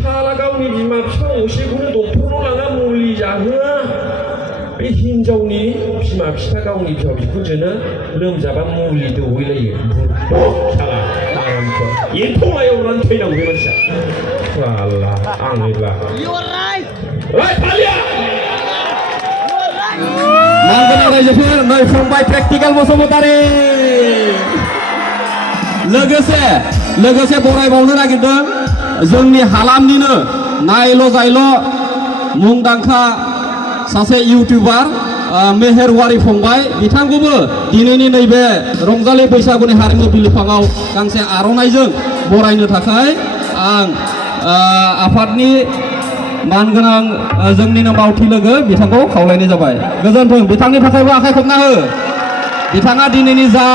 फिसाला गावनि बिमा बिफा असेखौनो डक्टरनाव लाङा मुलि जाहोआ बे हिनजावनि बिमा बिफा गावनि बिहाव बिखुनजोनो लोमजाबा मुलि दौहैलायो फिसाला एम्फौ लायावनानै थैनांगौ बे मानसिया साला आंनिब्ला ओइ फालिया मानगोनां रायजोफोर नै फंबाय प्रेक्टिकेल बसुमतारी लोगोसे बरायबावनो नागिरदों जोंनि हालामनिनो नायल' जायल' मुंदांखा सासे इउटिउबार मेहेरवारि फंबाय बिथांखौबो दिनैनि नैबे रंजालि बैसागुनि हारिमु बिलिफाङाव गांसे आर'नाइजों बरायनो थाखाय आं आफादनि मानगोनां जोंनिनो मावथि लोगो बिथांखौ खावलायनाय जाबाय। गोजोन्थों। बिथांनि थाखायबो आखाइ खबना हो। बिथाङा दिनैनि जा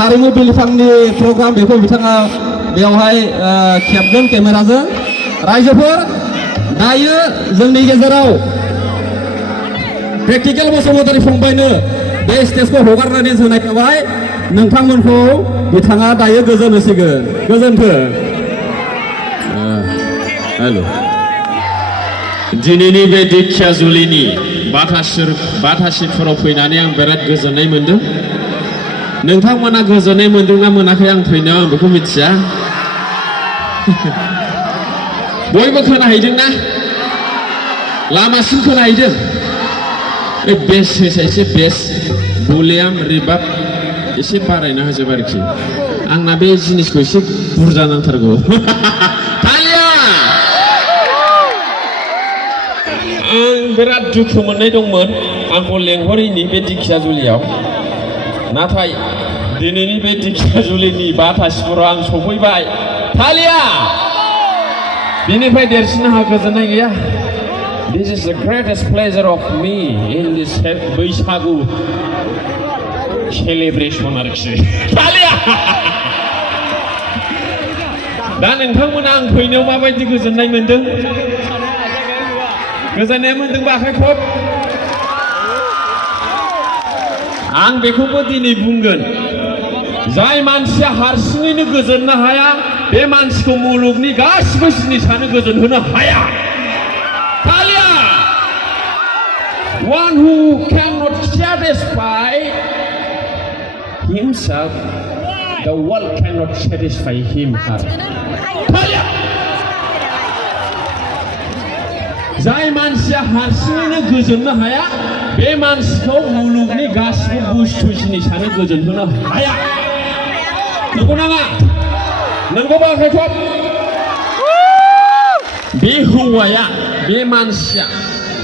हारिमु बिलिफांनि प्रग्राम बेखौ बिथाङा बेवहाय खेबगोन केमेराजों। रायजोफोर दायो जोंनि गेजेराव प्रेक्टिकेल बसुमतारी फंबायनो बे स्टेजखौ हगारनानै होनाय थाबाय। नोंथांमोनखौ बिथाङा दायो गोजोन होसिगोन। गोजोन्थों। हेल' दिनैनि बे दिखियाजुलिनि बाथासिफोराव फैनानै आं बिराद गोजोननाय मोन्दों। नोंथांमोना गोजोननाय मोन्दोंना मोनाखै आं फैनायाव आं बेखौ मिथिया। बयबो खोनाहैदोंना लामासिम खोनाहैदों बेस एसे बेस भलिउम रिभार्ब एसे बारायना होजोब आरोखि आंना बे जिनिसखौ एसे बुरजा नांथारगौ। आं बिराद दुखु मोननाय दंमोन आंखौ लेंहरैनि बे दिखियाजुलियाव नाथाय दिनैनि बे दिखियाजुलिनि बाथासिफोराव आं सफैबाय। थालिया बिनिफ्राय देरसिन आंहा गोजोननाय गैया। This is the greatest pleasure of me in this Bwisagu celebration आरोखि। थालिया दा नोंथांमोना आं फैनायाव माबायदि गोजोननाय मोन्दों? गोजोननाय मोन्दोंबा आखाइ खब। आं बेखौबो दिनै बुंगोन जाय मानसिया हारसिङैनो गोजोननो हाया बे मानसिखौ मुलुगनि गासिबो जिनिसानो गोजोन होनो हाया। One who cannot satisfy himself, the world cannot satisfy him. जाय मानसिया हारसिङैनो गोजोननो हाया बे मानसिखौ मुलुगनि गासिबो बुस्थु जिनिसानो गोजोन होनो हाया। नंगौ नाङा? नंगौबा आखाइ खब। बे हौवाया बे मानसिया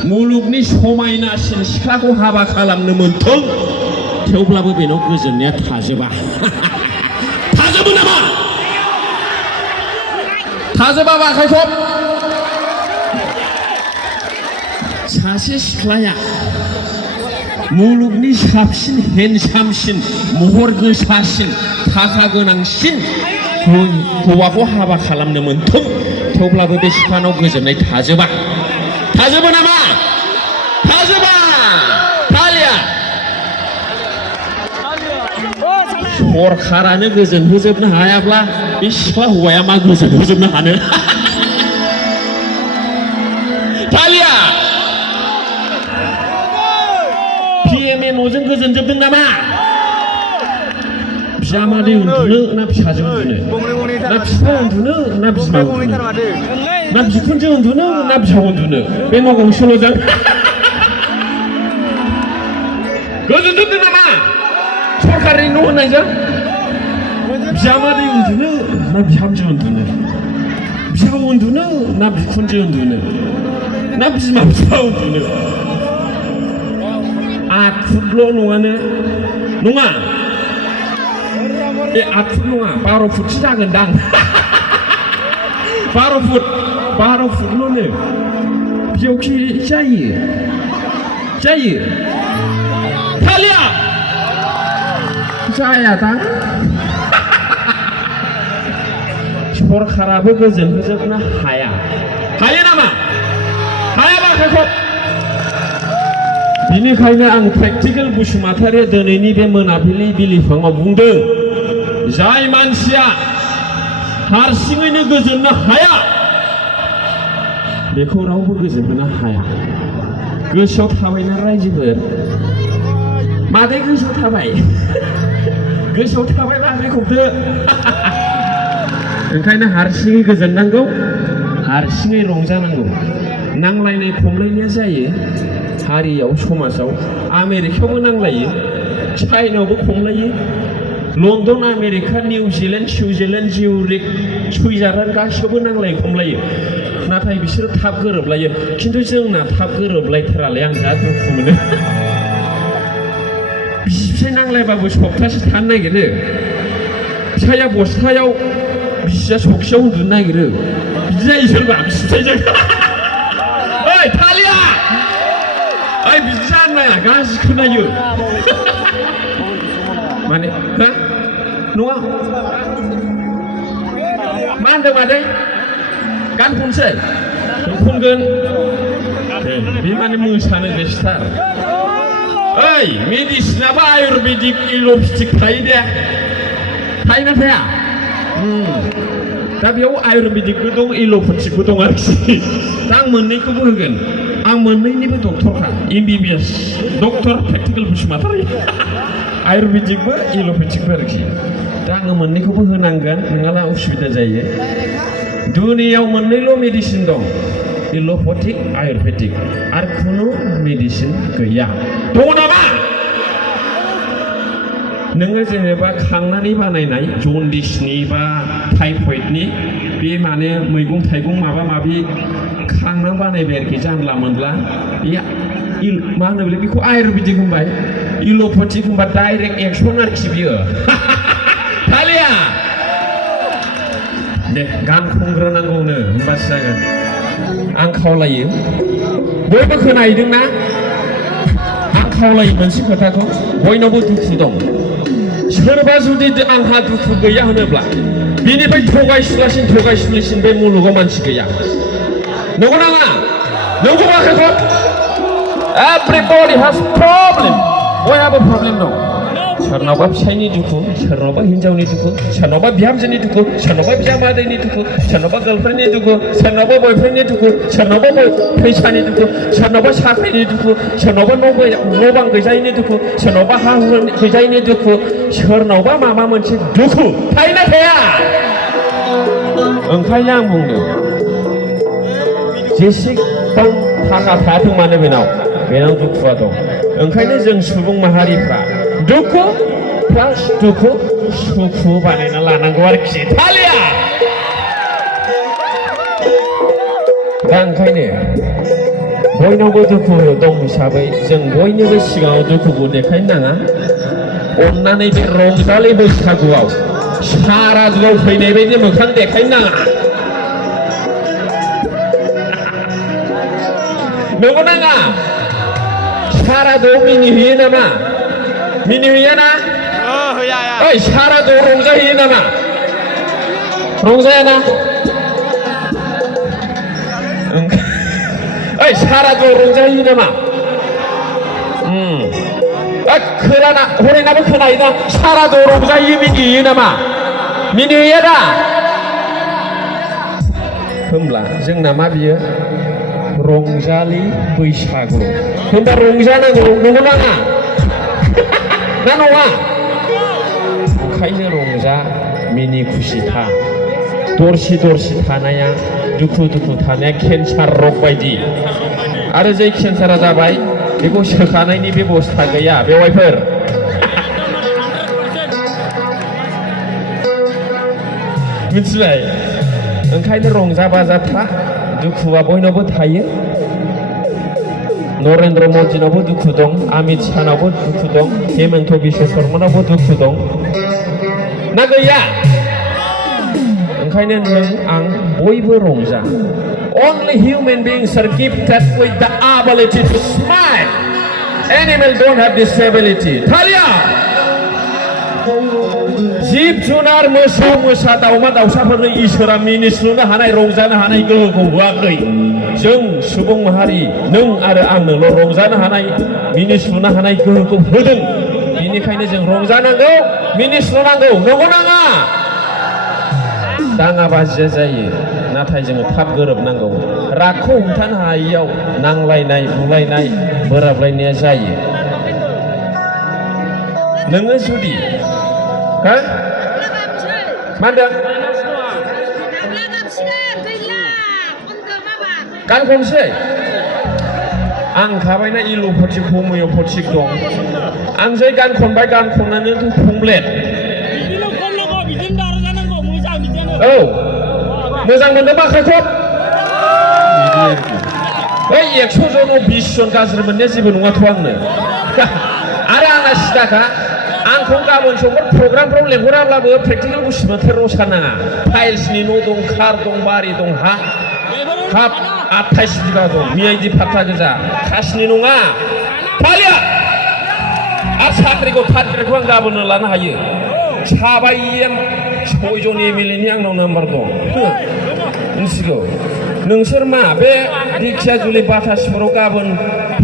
मुलुगनि समायनासिन सिख्लाखौ हाबा खालामनो मोनथों थेवब्लाबो बेनाव गोजोननाया थाजोबा। थाजोबो नामा? थाजोबाबा आखाइ खब। सासे सिख्लाया मुलुगनि साबसिन हेन्डसामसिन महर गोसासिन थाखा गोनांसिन हौवाखौ हाबा खालामनो मोनथों थेवब्लाबो बे सिख्लानाव गोजोननाय थाजोबा। थाजोबो नामा? थाजोबा। थालिया सरखारानो गोजोन होजोबनो हायाब्ला बे सिख्ला हौवाया मा गोजोन होजोबनो हानो? थालिया PMA न'जों गोजोनजोबदों नामा? बिजामादै उन्दुनो ना फिसाजो उन्दुनो? ना बिफा उन्दुनो ना बिमा उन्दुनो? ना बिखुनजो उन्दुनो ना बिहाव उन्दुनो? बे न' गंसेल'जों गोजोनजोबदों नामा? सरकारनि न' होननायजों बिजामादै उन्दुनो ना बिहामजो उन्दुनो? बिहाव उन्दुनो ना बिखुनजो उन्दुनो? ना बिमा बिफा उन्दुनो? आखुल' नङानो नङा बे आखुल नङा 12 फुटसो जागोनदां। 12 फुटल'नो बेयावखि जायो थालिया जायादां। सरखाराबो गोजोन होजोबनो हाया। हायो नामा? हायाबा आखाइखौ। बिनिखायनो आं प्रेक्टिकेल बसुमतारी दिनैनि बे मोनाबिलि बिलिफाङाव बुंदों जाय मानसिया हारसिङैनो गोजोननो हाया बेखौ रावबो गोजोनहोनो हाया। गोसोआव थाबायना रायजोफोर मादै गोसोआव थाबाय गोसोआव थाबायबा बेखौबो ओंखायनो हारसिङै गोजोननांगौ, हारसिङै रंजानांगौ। नांलायनाय खमलायनाया जायो हारियाव, समाजाव। आमेरिकायावबो नांलायो, चाइनायावबो खमलायो, London, America, New Zealand, Switzerland, Zurich, Switzerland गासिबो नांलायो खमलायो। नाथाय बिसोरो थाब गोरोबलायो। खिन्थु जोंना थाब गोरोबलायथारालै, आं जा दुखु मोनो। बिसि फिसाय नांलायबाबो सप्तासे थानो नागिरो। फिसाया बस्थायाव, बिसिया सखियाव उन्दुनो नागिरो। बिदि जायो सोरबा बिसि फिसायजों। ओइ थालिया, ओइ बिदि जानो नाङा, गाज्रि खोनायो। माने हा नङा मा होनदों मादै? गान खनसै? खनगोन बे माने मोसानो बेस्टार। ओइ मेडिसिनाबो आयुर्वेदिक एल'पेथिक थायो दे, थायोना थाया? दा बेयाव आयुर्वेदिकबो दं, एल'पेथिकबो दं आरोखि। दा आं मोननैखौबो होगोन। आं मोननैनिबो डक्टरखा, MBBS डक्टर प्रेक्टिकेल बसुमतारी। आयुर्वेदिकबो एल'पेथिकबो आरोखि। दा आङो मोननैखौबो होनांगोन, नङाब्ला उसुबिदा जायो। दुनियाव मोननैल' मेडिसिन दं, एल'पेथिक, आयुर्वेदिक, आरो खुनु मेडिसिन गैया। दङ नामा? नोङो जेनेबा खांनानै बानायनाय जन्दिसनि बा टाइफयडनि बे माने मैगं थाइगं माबा माबि खांनानै बानायबाय आरोखि जानला मोनला। बे मा होनो बेखौ आयुर्वेदिक होनबाय, एल'पेथिक होनबा डाइरेक्ट एक्सन आरोखि बियो। थालिया दे गान खनग्रोनांगौनो, होमबासो जागोन। आं खावलायो, बयबो खोनाहैदोंना? आं खावलायो मोनसे खोथाखौ, बयनावबो दुखु दं। सोरबा जुदि आंहा दुखु गैया होनोब्ला बिनिफ्राय थगायसुलिसिन बे मुलुगाव मानसि गैया। नंगौ नाङा? नंगौ माखौ? Everybody has problem. बयहाबो प्रब्लेम दं। सोरनावबा फिसायनि दुखु, सोरनावबा हिन्जावनि दुखु, सोरनावबा बिहामजोनि दुखु, सोरनावबा बिजामादैनि दुखु, सोरनावबा गार्लफ्रेन्डनि दुखु, सोरनावबा बयफ्रेन्डनि दुखु, सोरनावबा फैसानि दुखु, सोरनावबा साख्रिनि दुखु, सोरनावबा न' बां गैजायैनि दुखु, सोरनावबा हा हु गैजायैनि दुखु, सोरनावबा माबा मोनसे दुखु थायोना थाया? ओंखायनो आं बुंदों, जेसेबां थाखा थायाथों मानो बेनाव दुखुआ दं। ओंखायनो जों सुबुं माहारिफ्रा दुखु प्लास दुखु सुखु बानायना लानांगौ आरोखि। थालिया दा ओंखायनो बयनावबो दुखु दं हिसाबै जों बयनिबो सिगाङाव दुखुखौ देखायनो नाङा। अननानै बे रंजालि बैसागुआव सारादुआव फैनाय बायदि मोखां देखायनो नाङा। नंगौ नाङा? सारादुआव मिनिहैयो नामा? मिनिहैया ना? ओइ सारादुआव रंजाहैयो नामा? रंजायाना? ओइ सारादुआव रंजाहैयो नामा? खोनाना हरैनाबो खोनायोना? सारादुआव रंजाहैयो मिनिहैयो नामा? मिनिहैया दा? होमब्ला जोंना मा बियो? रंजालि बैसागु। होमबा रंजानांगौ, नंगौ नाङा? ना नङा? ओंखायनो रंजा, मिनि खुसि था। दरसि थानाया, दुखु थानाया केन्सार रग बायदि। आरो जै केन्सारा जाबाय बेखौ सोखानायनि बेबस्था गैया बेवहायफोर। मिथिबाय? ओंखायनो रंजा बाजा था। दुखुआ बयनावबो थायो। नरेन्द्र मदिनावबो दुखु दं, अमित शाहनावबो दुखु दं, हेमन्त बिश्व शर्मानावबो दुखु दं ना गैया? ओंखायनो नों आं बयबो रंजा। Only human beings are gifted with the ability to smile. Animals don't have this ability. थालिया जिब जुनार मोसौ मोसा दाउमा दाउसाफोरनो इसोरा मिनिस्लुनो हानाय रंजानो हानाय गोहोखौ होआखै। जों सुबुं माहारि नों आरो आंनोल' रंजानो हानाय मिनिस्लुनो हानाय गोहोखौ होदों। बेनिखायनो जों रंजानांगौ, मिनिस्लुनांगौ। नंगौ नाङा? दाङा बाजिया जायो, नाथाय जोङो थाब गोरोबनांगौ रागखौ हमथानो हायियाव नांलायनाय बुलायनाय बोराबलायनाया जायो नोङो जुदि हा मा होनदों गान खनसै आं थाबायना इल'पथिक हमिय'पथिक दं आं जै गान खनबाय गान खननानै कमप्लेट औ मोजां मोनदों बाख्रायखब ओइ 100 जनाव 20 जन गाज्रि मोननाया जेबो नङाथ' आंनो आरो आंना सिदाखा आंखौ गाबोन समफोर प्रग्रामफ्राव लेंहराब्लाबो प्रेक्टिकेल बुस्थुफोर रसा नाङा टाइल्सनि न' दं कार दं बारि दं हाब 28 बिगा दं मियाइदि फात्ता गोजा खासनि नङा फालिया आरो साख्रिखौ थार्डग्रेडखौ आं गाबोननो लानो हायो साबाय 6 जन एमएलएनि आंनाव नाम्बार दं मिथिगौ नोंसोर मा बे दिखियाजुलि बाथासिफोराव गाबोन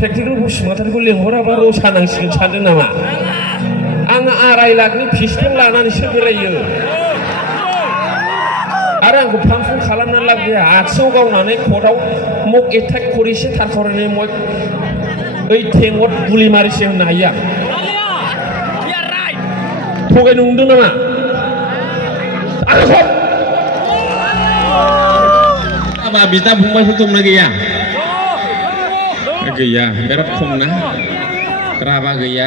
प्रेक्टिकेल बसुमतारिखौ लेंहराबा रसा नांसिगोन सानदों नामा आं 2.5 लाखनि फिसखौ लानानैसो बेरायो आरो आंखौ फांफुं खालामनानै लाब गैया आथिङाव गावनानै कर्टआव मक एटाक करेसे थारखावरायनाय मक ओइ थेंगत गुलि मारिसे होननो हायो आं थगायनो नुदों नामा हाबा बिदा फंबायफोर दंना गैया गैया बिराद खम ना राबा गैया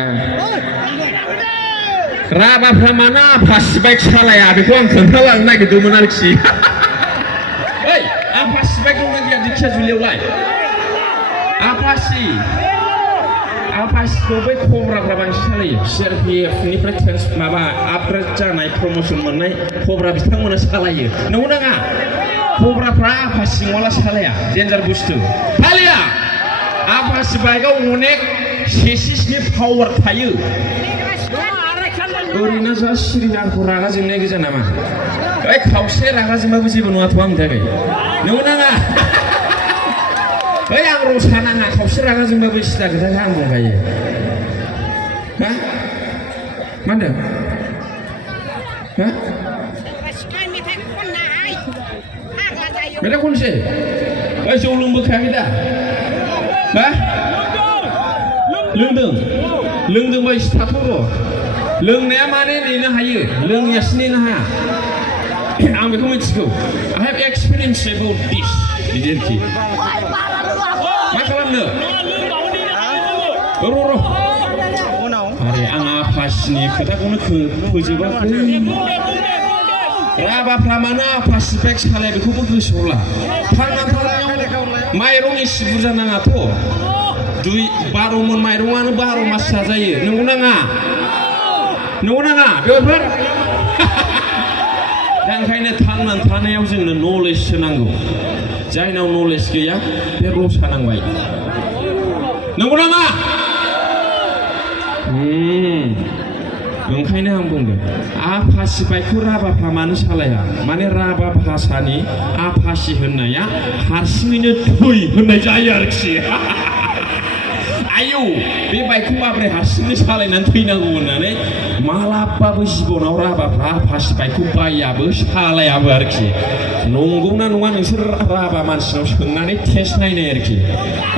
राबाफ्रा मानो आफासि बाइक सालाया बेखौ आं खोन्थालांनो नागिरदोंमोन आरोखि ओइ आफासि बाइक दंना गैया दिखियाजुलियावलाय आफासिखौ बै कब्राफ्रा बांसिन सालायो सिआरपिएफनिफ्राय माबा आपग्रेड जानाय प्रमसन मोननाय कब्रा बिथांमोना सालायो नंगौ नाङा कब्राफ्रा आफासि नङाला सालाया डेन्जार बुस्थु फालिया आफासि बाइकआव अनेक सेसिसनि पावार थायो ओरैनो जा सिरि आंखौ रागा जोंनाय गोजा नामा ओइ खावसे रागा जोंबाबो जेबो नङाथ' आंनि थाखाय नंगौ नाङा ओइ आं रसा नाङा खावसे रागा जोंबाबो सिदा खोथाखौ आं बुंखायो हा मा होनदों हा मेथाइ खनसै ओइ जौ लोंबोखायाखै दा हा लोंदोंबा एसे थाथ' र' लोंनाया माने नेनो हायो लोङैयासो नेनो हाया आं बेखौ मिथिगौ I have experience about this बिदि आरोखि मा खालामनो र' आरे आं आफासिनि खोथाखौनो फोजोबाखै राबाफ्रा मानो आफासि बाइक सालाया बेखौबो गोसोआव ला थांना थानायाव माइरं एसे बुरजा नाङाथ' 12 मन माइरंआनो 12 मास जाजायो नंगौ नाङा बेफोर दा ओंखायनो थांनानै थानायाव जोंनो नलेजसो नांगौ जायनाव नलेज गैया बे रसा नांबाय नंगौ नाङा ओंखायनो आं बुंदों आफासि बाइकखौ राबाफ्रा मानो सालाया माने राबा भाषानि आफासि होननाया हारसिङैनो थै होननाय जायो आरोखि आयौ बे बाइकखौ माबोरै हारसिङै सालायनानै थैनांगौ होननानै मालाबाबो जिबनाव राबाफ्रा आफासि बाइकखौ बायाबो सालायाबो आरोखि नंगौना नङा नोंसोर राबा मानसिनाव सोंनानै टेस्ट नायनाय आरोखि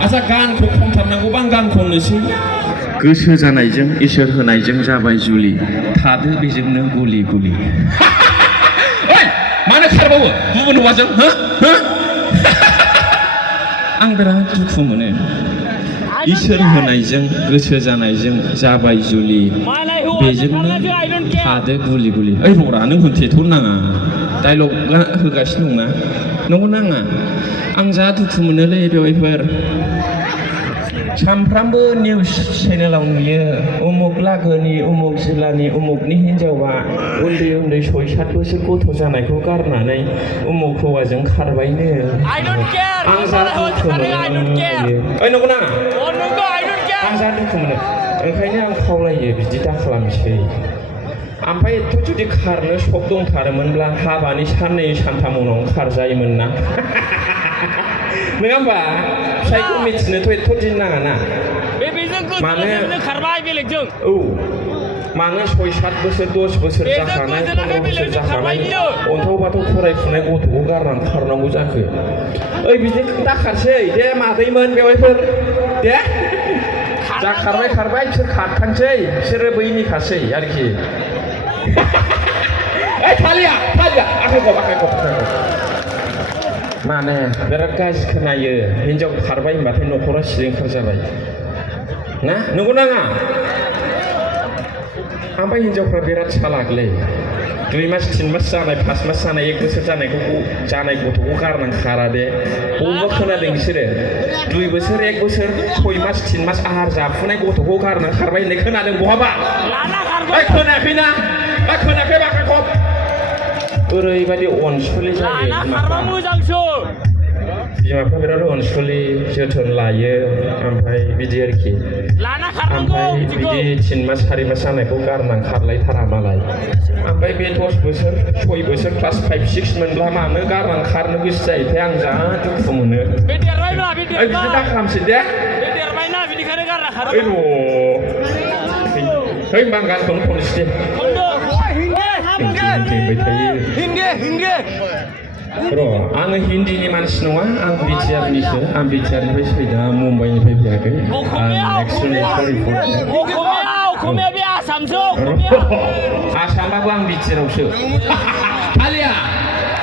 आच्छा गानखौ खनथारनांगौबा आं गान खननोसै गोसो जानायजों इसोर होनायजों जाबाय जुलि थादो बेजोंनो गुलि गुलि ओइ मानो खारबावो गुबुन हौवाजों आं बिराद दुखु मोनो इसोर होनायजों गोसो जानायजों जाबाय जुलि बेजोंनो थादो गुलि गुलि ओइ र'रा नों होनथेथ' नाङा डाइलग होगासिनो दंना नंगौ नाङा आं जा दुखु मोनोलै बेवहायफोर सानफ्रामबो निउस चेनेलाव नुयो उमुक लागोनि उमुक जिल्लानि उमुकनि हिन्जावा उन्दै 6-7 बोसोर गथ' जानायखौ गारनानै उमुक हौवाजों खारबायनो आं जा दुखु मोनो ओइ नंगौ नाङा आं जा दुखु मोनो ओंखायनो आं खावलायो बिदि दा खालामसै ओमफ्राय एथ' जुदि खारनो सक दंथारोमोनब्ला हाबानि 2-3 उनाव खारजायोमोन ना नङा होमबा फिसाइखौ मिथिनोथ' एथ' दिन नाङा ना मानो खारबाय बेलेगजों औ मानो 6-7 बोसोर 10 बोसोर जाखानाय 15 बोसोर जाखानाय अन्थाव बाथौ फरायफुनाय गथ'खौ गारनानै खारनांगौ जाखो ओइ बिदि दाखारसै दे मादैमोन बेवाइफोर दे जा खारबाय बिसोर खारखानसै बिसोरो बैनिखासै आरोखि ओइ थालिया आखाइ खब माने बिराद गाज्रि खोनायो हिनजाव खारबाय होनबाथाय न'खरा सिलिंखार जाबाय ना नंगौ नाङा ओमफ्राय हिनजावफ्रा बिराद सालाकलै 2 मास 3 मास जानाय 5 मास जानाय 1 बोसोर जानाय गथ'खौ गारनानै खारा दे बबेबा खोनादों बिसोरो 2 बोसोर 1 बोसोर 6 मास 3 मास आहार जाफुनाय गथ'खौ गारनानै खारबाय होननाय खोनादों बहाबा खोनायाखैना खोनायाखै बाखाखब ओरैबायदि अनसुलि जायो बिमाफ्रा बिराद अनसुलि जोथोन लायो ओमफ्राय बिदि आरोखि ओमफ्राय बिदि 3 मास 4 मास जानायखौ गारनानै खारलायथारा मालाय ओमफ्राय बे 10 बोसोर 6 बोसोर क्लास 5 6 मोनब्ला मानो गारनानै खारनो गोसो जायोथाय आं जा दुखु मोनो बिदि दा खालामसै दे है बांगालखौनो खनसै र' आङो हिन्दीनि मानसि नङा आं बिटिआरनिसो आं बिटिआरनिफ्राय फैदों आं मुम्बाइनिफ्राय फैयाखै आसामाबो आं बिटिआरावसो थालिया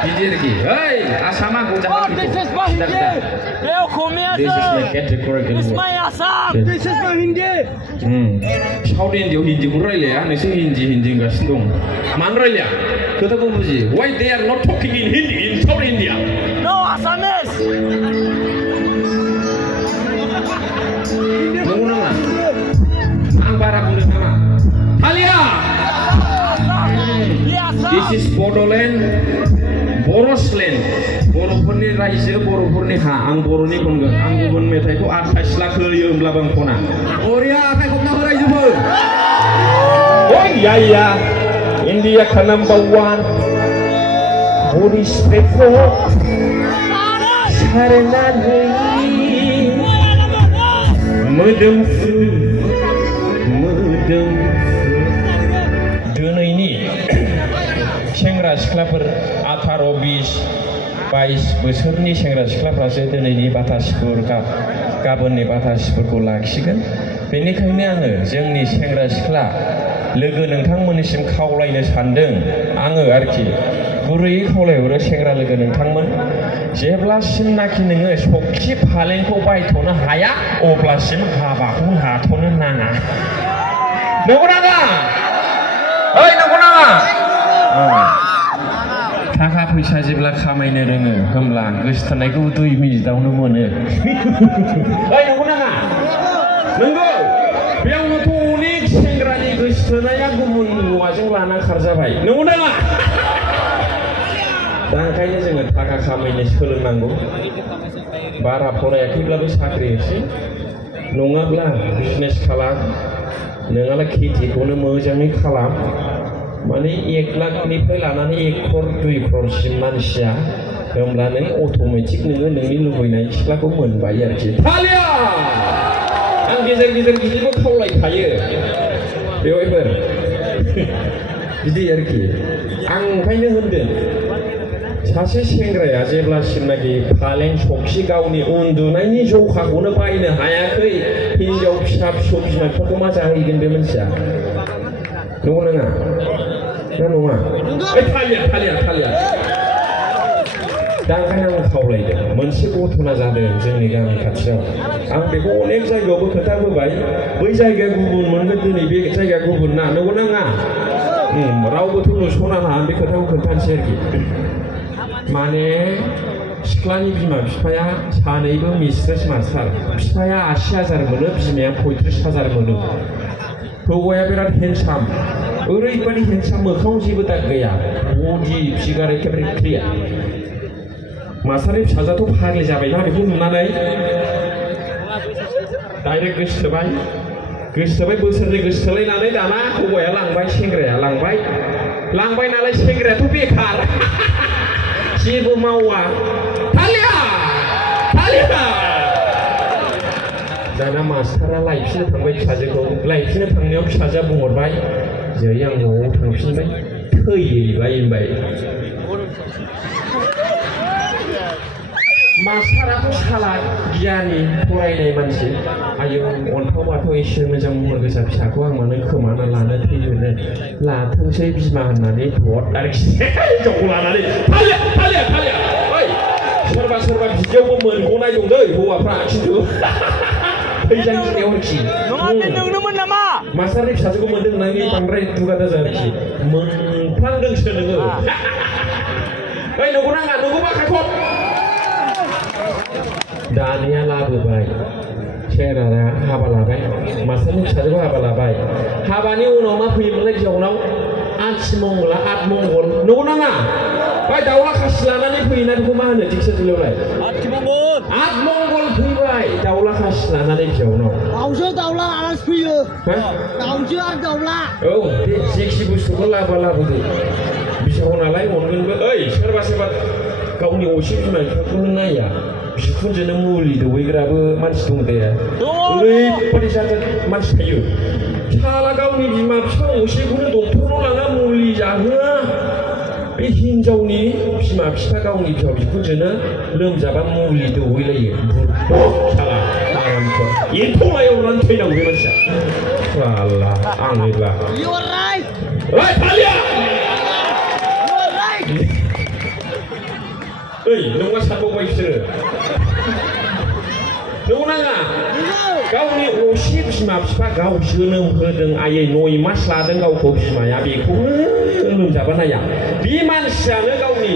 बिदि आरोखि ओइ आसामा साउथ इन्डियाव हिन्दीखौ रायलाया नोंसोर हिन्दी होनगासिनो दं मानो रायलाया खोथाखौ बुजि why they are not talking in Hindi in South India no Assamese नंगौ नामा आं बारा बुंनो नामा थालिया this is Bodoland Borosland बर'फोरनि रायजो बर'फोरनि हा आं बर'नि बुंगोन आं गुबुन मेथाइखौ 28 लाख होयो होमब्लाबो आं खना बरिया आखाइ खबना हो रायजोफोर या India ka number 1 Budi Spepo Saranani Modomfu Diनैनि सेंग्रा सिख्लाफोर 18 20 22 बोसोरनि सेंग्रा सिख्लाफ्रासो दिनैनि बाथासिफोर गाबोननि बाथासिफोरखौ लाखिगोन बेनिखायनो आङो जोंनि सेंग्रा सिख्ला लोगो नोंथांमोननिसिम खावलायनो सानदों आङो आरोखि गुरैयै खावलायहरो सेंग्रा लोगो नोंथांमोन जेब्लासिमनाखि नोङो सखि फालेंखौ बायथ'नो हाया अब्लासिम हाबाखौ लाथ'नो नाङा नंगौ नाङा ओइ नंगौ नाङा थाखा फैसा जेब्ला खामायनो रोङो होमब्ला गोसोथोनायखौ 2 मिनिटावनो मोनो ओइ नंगौ नाङा नंगौ बेयावनोथ' अनेक सेंग्रानि गोसोथोनाया गुबुन हौवाजों लाना खारजाबाय नंगौ नाङा दा ओंखायनो जोङो थाखा खामायनो सोलोंनांगौ बारा फरायाखैब्लाबो साख्रि एसे नङाब्ला बिजनेस खालाम नङाब्ला खेथिखौनो मोजाङै खालाम माने 1 लाखनिफ्राय लानानै 1 crore 2 crore मानसिया होमब्लानो अट'मेटिक नोङो नोंनि लुबैनाय सिख्लाखौ मोनबाय आरोखि थालिया आं गेजेर बिदिबो खावलायखायो बेवाइफोर बिदि आरोखि आं ओंखायनो होनदों सासे सेंग्राया जेब्लासिमनाखि फालें सखि गावनि उन्दुनायनि जखाखौनो बायनो हायाखै हिनजाव फिसा फिसौ बिमा बिफाखौ मा जाहैगोन बे मानसिया नंगौ नङा ना नङा थालिया दा ओंखायनो आं खावलायदों मोनसे घटना जादों जोंनि गामि खाथियाव आं बेखौ अनेक जायगायावबो खोथा होबाय बै जायगाया गुबुन मोनगोन दिनै बे जायगाया गुबुन ना नंगौ नाङा रावबोथ' नुस'नाङा आं बे खोथाखौ खोन्थानोसै आरोखि माने सिख्लानि बिमा बिफाया सानैबो मिस्ट्रेस मास्टार बिफाया 80,000 मोनो बिमाया 35,000 मोनो हौवाया बिराद हेन्डसाम ओरैबायदि हेन्डसाम मोखाङाव जेबो दाग गैया बडि फिगार एखेबारे क्लियार मास्टारनि फिसाजोआथ' फाग्लि जाबायना बेखौ नुनानै डाइरेक्ट गोसोथोबाय बोसोरनै गोसोथोलायनानै दाना हौवाया लांबाय सेंग्राया लांबाय नालाय सेंग्रायाथ' बेखार जेबो मावा थालिया दाना मास्टारा लायफिननो थांबाय फिसाजोखौ लायफिननो थांनायाव फिसाजोआ बुंहरबाय जै आं न'आव थांफिनबाय थैबाय होनबाय मास्टाराथ' साला गियानि फरायनाय मानसि आयौ अन्थाव बाथाव एसे मोजां महर गोसा फिसाखौ आं मानो खोमाना लानो थैहोनो लाथोंसै बिमा होननानै धद आरोखि हिनजावखौ लानानै थालिया ओइ सोरबा बिदियावबो मोनग'नाय दं दै हौवाफ्रा खिन्थु फैजांगिनायाव आरोखि नोंनोमोन नामा मास्टारनि फिसाजोखौ मोनदों होननानै बांद्राय दुगा दाजा आरोखि मोनफ्लांदोंसो नोङो ओइ नंगौ नाङा नंगौबा खायखब दानिया लाबोबाय सेंग्राया हाबा लाबाय मास्टारनि फिसाजोखौ हाबा लाबाय हाबानि उनाव मा फैयोमोनलाय बिहावनाव आथिमंगला आठमंगल नंगौ नाङा बै दाउला खासि लानानै फैयोना बेखौ मा होनो दिखियाजुलियावलाय आठमंगल फैबाय दाउला खासि लानानै बिहावनाव दाउजो दाउला आलासि फैयो दाउजो आरो दाउला औ बे जेखि बुस्थुखौ लाबोदो बिहाव नालाय अनगोनबो ओइ सोरबा गावनि असे बिमा बिफाखौनो नाया बिखुनजोनो मुलि दौहैग्राबो मानसि दं दे ओरैबादि जागोन मानसि थायो साला गावनि बिमा बिफा असेखौनो डक्टरनाव लाङा मुलि जाहोआ बे हिनजावनि बिमा बिफा गावनि बिहाव बिखुनजोनो लोमजाबा मुलि दौहैलायो साला एम्फौ लायनानै थैनांगौ बे मानसिया साला आंनिब्ला ओइ थालिया ओइ नोंबा सानबावबाय बिसोरो नंगौ नाङा गावनि असे बिमा बिफा गाव जोनोम होदों आयै 9 मास लादों गावखौ बिमाया बेखौनो लोमजाबा नाया बे मानसियानो गावनि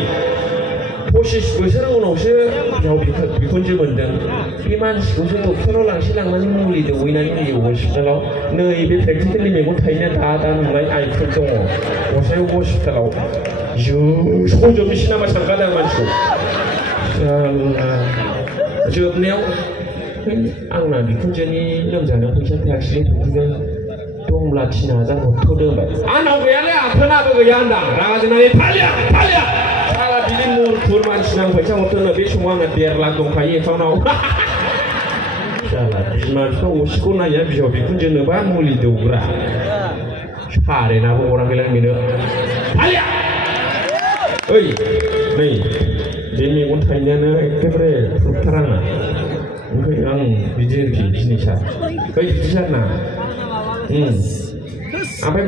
25 बोसोर उनावसो बिहाव बिखुनजो मोनदों बे मानसिखौसो डक्टराव लांनानै मुलि दौहैनानै होयो हस्पिटालाव नैबे प्रेक्टिकेलनि मेगन थायोना दा नुनाय आइफोर दङ गसाइगाव हस्पिटालाव सौजोबनोसै नामा सानगादों मानसिखौ जोबनायाव आंना बिखुनजोनि लोमजानायाव फैसा थायाखिसै दंब्ला 3000 हरथ'दो होनबाय आंनाव गैयालै आथोनाबो गैया होनदां रागा जोंनानै थालिया साला बिदि मुरथुर मानसिनो आं फैसा हरथ'नो बे समाव आंना 1.5 लाख दंखायो एकाउन्टाव साला बिमा बिफा असेखौ नाया बिहाव बिखुनजोनोबा मुलि दौग्रा सारेनाबो हराखैलां बेनो थालिया ओइ नै बे मेगन थाइनायानो एखेबारे फुरथार आंना ओंखायनो आं बिदि आरोखि जिनिसा ओइ बिदि जाना ओमफ्राय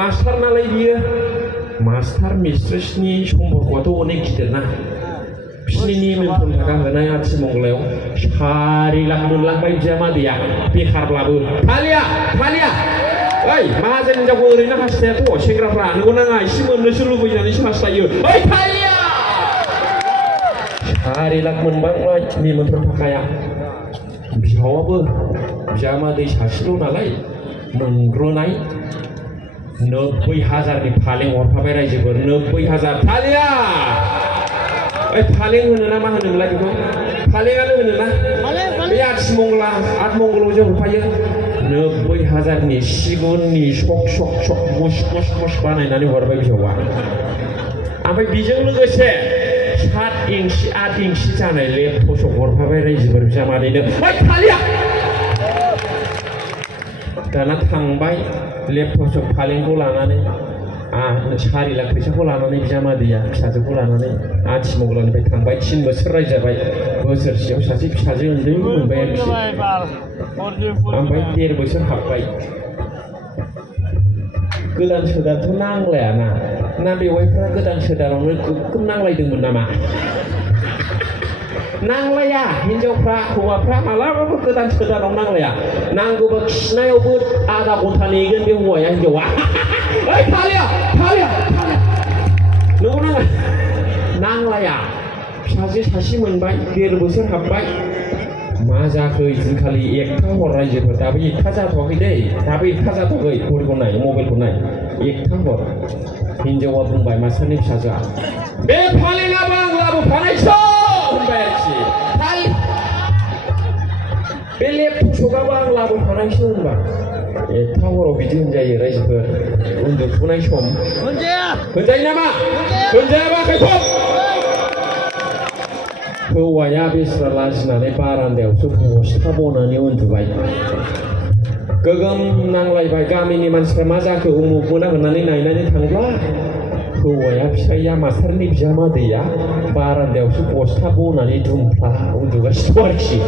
मास्टार नालाय बियो मास्टार मिस्ट्रेसनि सम्पर्कआथ' अनेक गिदिर ना बिसिनि मोनफ्रोम थाखा होनाय आथिमंगलायाव 4 लाख मोनलांबाय बिजामादैया बेखारब्लाबो थालिया ओइ माहाजोन हिनजावखौ ओरैनो हास्थायाथ' सेंग्राफ्रा नंगौ नाङा एसे मोननोसो लुबैनानैसो हास्थायो ओइ थालिया 4 लाख मोनबांबाय निमन्त्रण थाखाया बिहावाबो बिजामादै सासेल' नालाय मोनग्रोनाय 90,000नि फालें हरफाबाय रायजोफोर 90,000 थालिया ओइ फालें होनो ना मा होनोमोनलाय बेखौ फालेंआनो होनो ना बे आठमंगलाव जे हरफायो 90,000नि सिगुननि सक मस बानायनानै हरबाय बिहावा ओमफ्राय बेजों लोगोसे 7 इंसि 8 इंसि जानाय लेपटप हरफाबाय रायजोफोर बिजामादैनो ओइ थालिया दाना थांबाय लेपटप फालेंखौ लानानै 4 लाख फैसाखौ लानानै बिजामादैया फिसाजोखौ लानानै आथिमंगलनिफ्राय थांबाय 3 बोसोर रायजाबाय बोसोरसेयाव सासे फिसाजो उन्दै मोनबाय आरोखि ओमफ्राय 1.5 बोसोर हाबबाय गोदान सोदानथ' नांलायाना ना बेवाइफ्रा गोदान सोदानावनो गोगोम नांलायदोंमोन नामा नांलाया हिनजावफ्रा हौवाफ्रा मालाबाबो गोदान सोदानाव नांलाया नांगौबा खिनायावबो आधा घन्टा नेगोन बे हौवाया हिनजावा ओइ थालिया नंगौ नाङा नांलाया फिसाजो सासे मोनबाय 1.5 बोसोर हाबबाय मा जाखो दिनखालि 1था हर रायजोफोर दाबो 1था जाथ'वाखै दै दाबो 1था जाथ'वाखै घड़िखौ नाय मबाइलखौ नाय 1था हर हिनजावा बुंबाय मास्टारनि फिसाजोआ बे फालेङाबो आं लाबोफानायसो होनबाय आरोखि बे लेपटपआबो आं लाबोफानायसो होनबाय 1था हराव बिदि होनजायो रायजोफोर उन्दुफुनाय सम होनजायो नामा होनजायाबा खायखब हौवाया बेस्रा लाजिनानै बारान्दायावसो बस्था बनानै उन्दुबाय गोगोम नांलायबाय गामिनि मानसिफ्रा मा जाखो उमुक मोना होननानै नायनानै थांब्ला हौवाया फिसाइया मास्टारनि बिजामादैया बारान्दायावसो बस्था बनानै दुमफ्ला उन्दुगासिनो आरोखि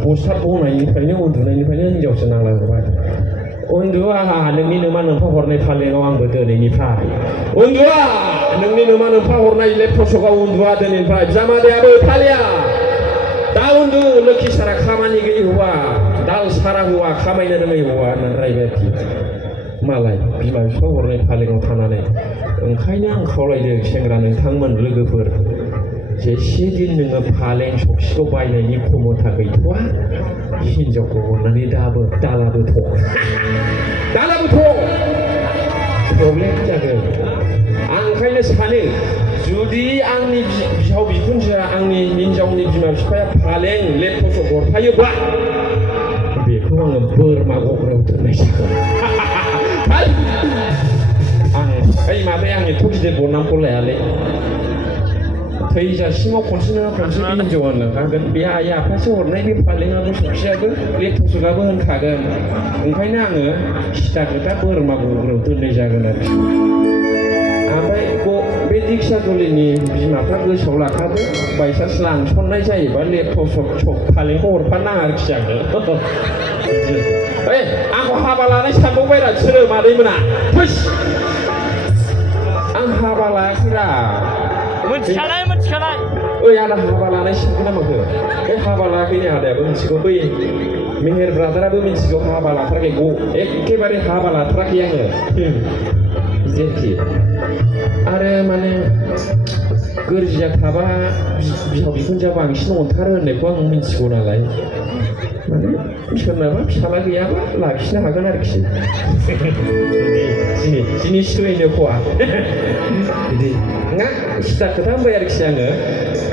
बस्था बनायनिफ्रायनो उन्दुनायनिफ्रायनो हिनजावसो नांलायहरबाय उन्दुआ नोंनि नोमा नोमफा हरनाय फालेङाव आंबो दिनैनिफ्राय उन्दुआ नोंनि नोमा नोमफा हरनाय लेपटपआव उन्दुआ दिनैनिफ्राय बिजामादैयाबो थालिया दा उन्दु लोखि सारा खामानि गैयै हौवा दाल सारा हौवा खामायनो रोङै हौवा होननानै रायबाय आरोखि मालाय बिमा बिफा हरनाय फालेङाव थानानै ओंखायनो आं खावलायदों सेंग्रा नोंथांमोन लोगोफोर जेसे दिन नोङो फालें सौखिखौ बायनायनि खमथा गैथ'वा हिनजावखौ हरनानै दालाबोथ' प्रब्लेम जागोन आं ओंखायनो सानो जुदि आंनि बिहाव बिखुनजोआ आंनि हिनजावनि बिमा बिफाया फालें लेपटप हरफायोब्ला बेखौ आङो बोरमा गग्रायाव दोननाय जागोन आं ओइ माबाया आं एथ' गिदिर बरनामखौ लायालै थैजासिमाव खनसे नङा खनसे बे हिनजावा लांखागोन बे आइ आफासो हरनाय बे फालेङाबो सौखियाबो लेपटपआबो होनखागोन ओंखायनो आङो सिथा खोथा बोरमा गग्रायाव दोननाय जागोन आरोखि ओमफ्राय बे दिक्साजुलिनि बिमाफ्रा गोसोआव लाखाबो बायसान्स लांसननाय जायोबा लेपटप फालेंखौ हरफानाङा आरोखि आङो ओइ आंखौ हाबा लानाय सानबावबाय रा बिसोरो मादैमोना फैस आं हाबा लायाखैरा मोनथिखानाय ओइ आदा हाबा लानाय सिनखौ ना माखो बे हाबा लायाखैनो आदायाबो मिथिगौ बै मेहेर ब्रादाराबो मिथिगौ हाबा लाथाराखै एखेबारे हाबा लाथाराखै आङो बिदि आरो माने गोरजिया थाबा बिहाव बिखुनजोआ बांसिन अनथारो होननायखौ आं मिथिगौ नालाय माने सोरनाबा फिसाला गैयाबा लाखिनो हागोन आरोखि जिनिस होयनो खवा बिदि ना सिदा खोथा होनबाय आरोखि आङो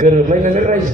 गोरोबलायनानै रायजो